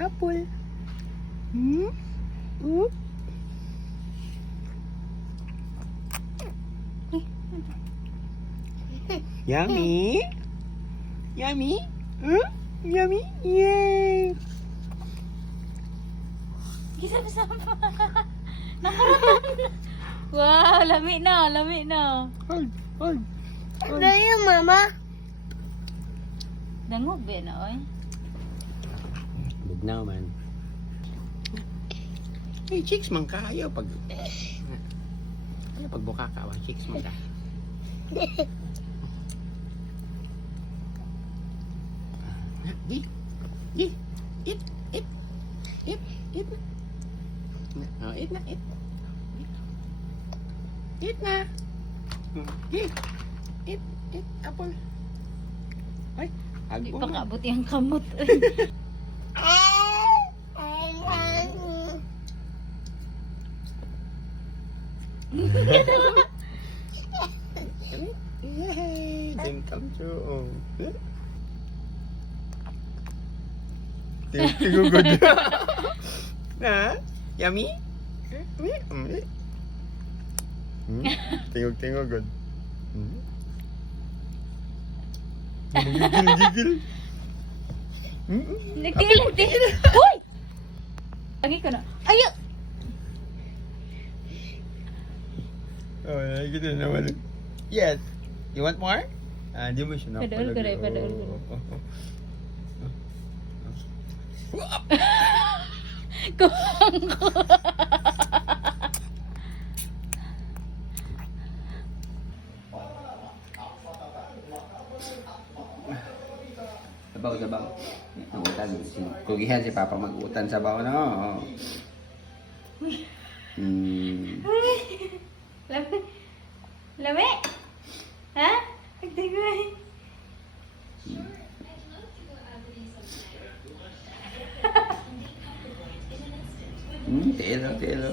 Apple. Hmm? Hmm? Yummy? Yummy? Hmm? Yummy? Yay! Gisam-sam pa. Nakaratan. Wow, lami na, lami na. Hold, hold. Ano yun, Mama? Dangog ba na, oy? Bugnaw man. Hey, chicks man ka. Ayaw pag... Ayaw pag buka ka. Chicks man ka. Di. Di. Eat. Eat. Eat. Eat na. Oh, eat na. Eat. Eat na. Di. Eat. Eat. Apple. Ay. Di Agbo pa man. kabuti ang kamot. Yay! Dream come true. Oh. Tingog-tingog good. Na? Yummy? Tingog-tingog good. Gigil-gigil. Nagtigil. Hoy! Lagi ko na. Ayo! Oh, gitu naman. Yes. You want more? Ah, di mo siya na. Padaol ko rin, padaol ko rin. Kuhang ko. Sabaw, sabaw. Ang utan. Kugihan si Papa mag-utan sabaw na. Oh. Lami. Lami? Ha? Nagtagoy. Telo, telo.